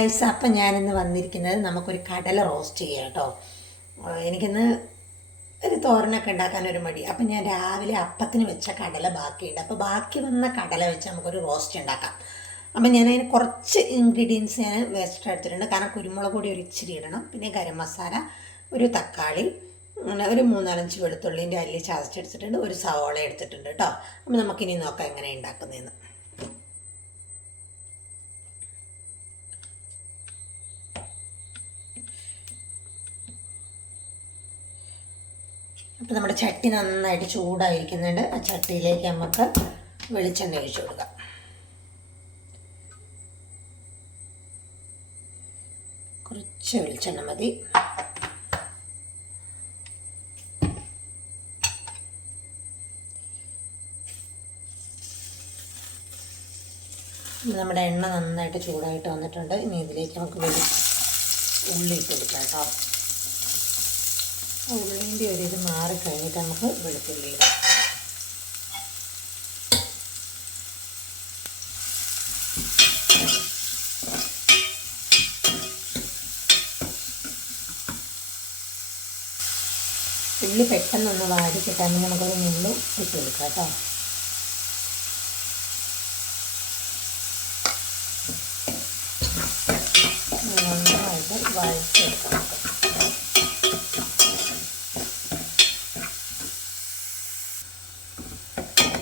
Guys, അപ്പം ഞാനിന്ന് വന്നിരിക്കുന്നത് നമുക്കൊരു കടല റോസ്റ്റ് ചെയ്യാം കേട്ടോ. എനിക്കിന്ന് ഒരു തോരനൊക്കെ ഉണ്ടാക്കാനൊരു മടി. അപ്പം ഞാൻ രാവിലെ അപ്പത്തിന് വെച്ച കടല ബാക്കിയുണ്ട്. അപ്പോൾ ബാക്കി വന്ന കടല വെച്ച് നമുക്കൊരു റോസ്റ്റ് ഉണ്ടാക്കാം. അപ്പം ഞാനതിന് കുറച്ച് ഇൻഗ്രീഡിയൻസ് ഞാൻ വേസ്റ്റ് എടുത്തിട്ടുണ്ട്. കാരണം കുരുമുളക് പൊടി ഒരു ഇച്ചിരി ഇടണം, പിന്നെ ഗരം മസാല, ഒരു തക്കാളി, ഒരു 3-4 വെളുത്തുള്ളിൻ്റെ അല്ലി ചതച്ചെടുത്തിട്ടുണ്ട്, ഒരു സവോള എടുത്തിട്ടുണ്ട് കേട്ടോ. അപ്പം നമുക്കിനി നോക്കാം എങ്ങനെ ഉണ്ടാക്കുന്നതെന്ന്. അപ്പോൾ നമ്മുടെ ചട്ടി നന്നായിട്ട് ചൂടായിരിക്കുന്നുണ്ട്. ആ ചട്ടിയിലേക്ക് നമുക്ക് വെളിച്ചെണ്ണ ഒഴിച്ചു കൊടുക്കാം. കുറച്ച് വെളിച്ചെണ്ണ മതി. നമ്മുടെ എണ്ണ നന്നായിട്ട് ചൂടായിട്ട് വന്നിട്ടുണ്ട്. ഇനി ഇതിലേക്ക് നമുക്ക് ഉള്ളി ഇട്ട് കൊടുക്കാം കേട്ടോ. ഉള്ളിൻ്റെ ഒരു ഇത് മാറിക്കഴിഞ്ഞിട്ട് നമുക്ക് വെളുത്തുള്ളി ഇടാം. ഉള്ളി പെട്ടെന്നൊന്ന് വാടി കിട്ടാൻ നമുക്കൊരു നുള്ളു ഇട്ട് കൊടുക്കാം കേട്ടോ. നന്നായിട്ട് വഴച്ചെടുക്കാം.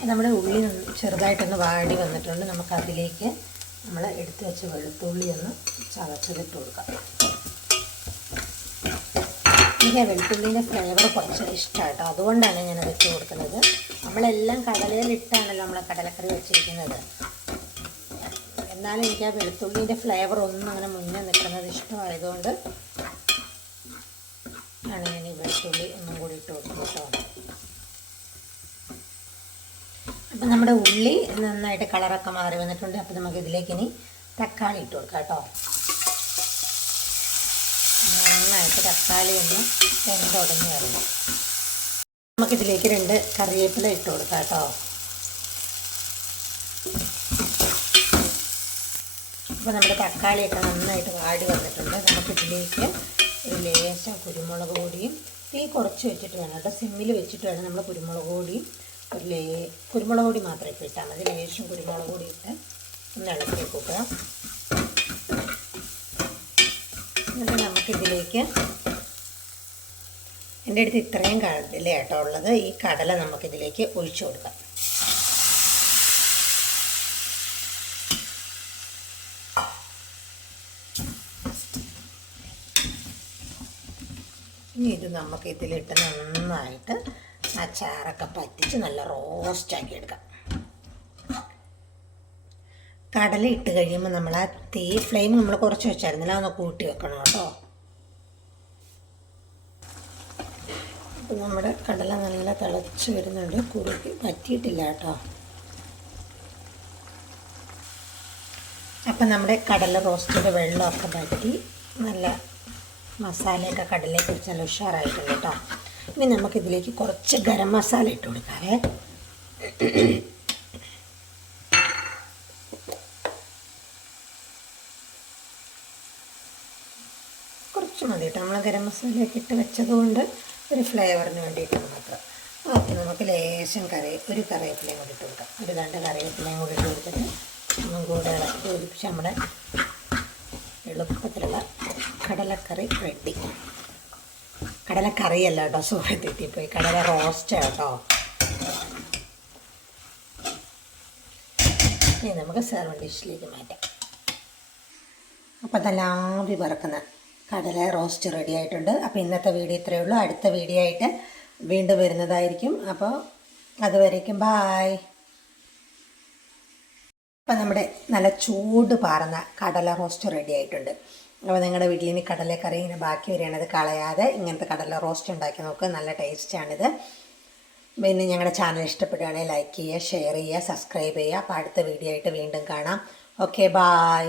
നമ്മുടെ ഉള്ളി ചെറുതായിട്ടൊന്ന് വാടി വന്നിട്ടുണ്ട്. നമുക്കതിലേക്ക് നമ്മൾ എടുത്തു വെച്ച വെളുത്തുള്ളി ഒന്ന് ചതച്ചതിട്ട് കൊടുക്കാം. എനിക്ക് ആ വെളുത്തുള്ളീൻ്റെ ഫ്ലേവർ കുറച്ച് ഇഷ്ടമായിട്ടോ, അതുകൊണ്ടാണ് ഞാനത് ഇട്ട് കൊടുക്കുന്നത്. നമ്മളെല്ലാം കടലയിലിട്ടാണല്ലോ നമ്മൾ കടലക്കറി വെച്ചിരിക്കുന്നത്. എന്നാലും എനിക്ക് ആ വെളുത്തുള്ളീൻ്റെ ഫ്ലേവർ ഒന്നും അങ്ങനെ മുന്നേ നിൽക്കുന്നത് ഇഷ്ടമായതുകൊണ്ട് ആണ് ഞാൻ ഈ വെളുത്തുള്ളി ഒന്നും കൂടി ഇട്ട് കൊടുക്കുന്നത് കേട്ടോ. അപ്പം നമ്മുടെ ഉള്ളി നന്നായിട്ട് കളറൊക്കെ മാറി വന്നിട്ടുണ്ട്. അപ്പോൾ നമുക്ക് ഇതിലേക്ക് ഇനി തക്കാളി ഇട്ട് കൊടുക്കാം കേട്ടോ. നന്നായിട്ട് തക്കാളി ഒന്ന് വെന്തുടഞ്ഞ് വരണം. നമുക്കിതിലേക്ക് 2 കറിവേപ്പില ഇട്ട് കൊടുക്കാം കേട്ടോ. അപ്പോൾ നമ്മുടെ തക്കാളിയൊക്കെ നന്നായിട്ട് വാടി വന്നിട്ടുണ്ട്. നമുക്കിതിലേക്ക് ഒരു ലേശം കുരുമുളക് പൊടിയും, തീ കുറച്ച് വെച്ചിട്ട് വേണം കേട്ടോ, സിമ്മിൽ വെച്ചിട്ട് വേണം നമ്മൾ കുരുമുളക് പൊടിയും കുരുമുളക് പൊടി മാത്രമേ ഇപ്പോൾ ഇട്ടാൽ മതി. ലേശം കുരുമുളക് പൊടി ഇട്ട് ഒന്ന് ഇളക്കി വെക്കുക. എന്നിട്ട് നമുക്കിതിലേക്ക്, എൻ്റെ അടുത്ത് ഇത്രയും കടല കേട്ടോ ഉള്ളത്, ഈ കടല നമുക്കിതിലേക്ക് ഒഴിച്ചു കൊടുക്കാം. ഇനി ഇത് നമുക്ക് ഇതിലിട്ട് നന്നായിട്ട് ആ ചാറൊക്കെ പറ്റിച്ച് നല്ല റോസ്റ്റാക്കി എടുക്കാം. കടല ഇട്ട് കഴിയുമ്പോൾ നമ്മൾ ആ ഫ്ലെയിം നമ്മൾ കുറച്ച് വെച്ചായിരുന്നില്ല, അതൊന്ന് കൂട്ടി വെക്കണം കേട്ടോ. അപ്പം നമ്മുടെ കടല നല്ല തിളച്ച് വരുന്നുണ്ട്, കുറുക്കി പറ്റിയിട്ടില്ല കേട്ടോ. അപ്പം നമ്മുടെ കടല റോസ്റ്റിൻ്റെ വെള്ളമൊക്കെ പറ്റി നല്ല മസാലയൊക്കെ കടലയെ കുറിച്ച് നല്ല ഉഷാറായിട്ടുണ്ട് കേട്ടോ. ഇനി നമുക്കിതിലേക്ക് കുറച്ച് ഗരം മസാല ഇട്ട് കൊടുക്കാവേ. കുറച്ച് മതി കേട്ടോ, നമ്മൾ ഗരം മസാലയൊക്കെ ഇട്ട് വെച്ചതുകൊണ്ട് ഒരു ഫ്ലേവറിന് വേണ്ടിയിട്ട് മാത്രം. അപ്പോൾ നമുക്ക് ലേശം ഒരു കറിവേപ്പിലയും കൂടി ഇട്ട് കൊടുക്കാം. ഒരു 2 കറിവേപ്പിലയും കൂടി ഇട്ട് കൊടുത്തിട്ട് ഒന്നും കൂടെ ഇളക്കി ഒഴിപ്പിച്ച് നമ്മുടെ എളുപ്പത്തിലുള്ള കടലക്കറി റെഡി. കടലക്കറിയല്ല കേട്ടോ, സോറി തെറ്റിപ്പോയി, കടല റോസ്റ്റ് കേട്ടോ. ഇനി നമുക്ക് സെർവിങ് ഡിഷിലേക്ക് മാറ്റാം. അപ്പോൾ നല്ല ആവി പറക്കുന്ന കടല റോസ്റ്റ് റെഡി ആയിട്ടുണ്ട്. അപ്പോൾ ഇന്നത്തെ വീഡിയോ ഇത്രയേ ഉള്ളൂ. അടുത്ത വീഡിയോ ആയിട്ട് വീണ്ടും വരുന്നതായിരിക്കും. അപ്പോൾ അതുവരേക്കും ബായ്. അപ്പം നമ്മുടെ നല്ല ചൂട് പാർന്ന കടല റോസ്റ്റ് റെഡി ആയിട്ടുണ്ട്. അപ്പോൾ നിങ്ങളുടെ വീട്ടിൽ ഇനി കടലക്കറി ഇങ്ങനെ ബാക്കി വരികയാണത് കളയാതെ ഇങ്ങനത്തെ കടല റോസ്റ്റ് ഉണ്ടാക്കി നോക്കുക, നല്ല ടേസ്റ്റാണിത്. പിന്നെ ഞങ്ങളുടെ ചാനൽ ഇഷ്ടപ്പെടുകയാണെങ്കിൽ ലൈക്ക് ചെയ്യുക, ഷെയർ ചെയ്യുക, സബ്സ്ക്രൈബ് ചെയ്യുക. അപ്പോൾ അടുത്ത വീഡിയോ ആയിട്ട് വീണ്ടും കാണാം. Okay, bye.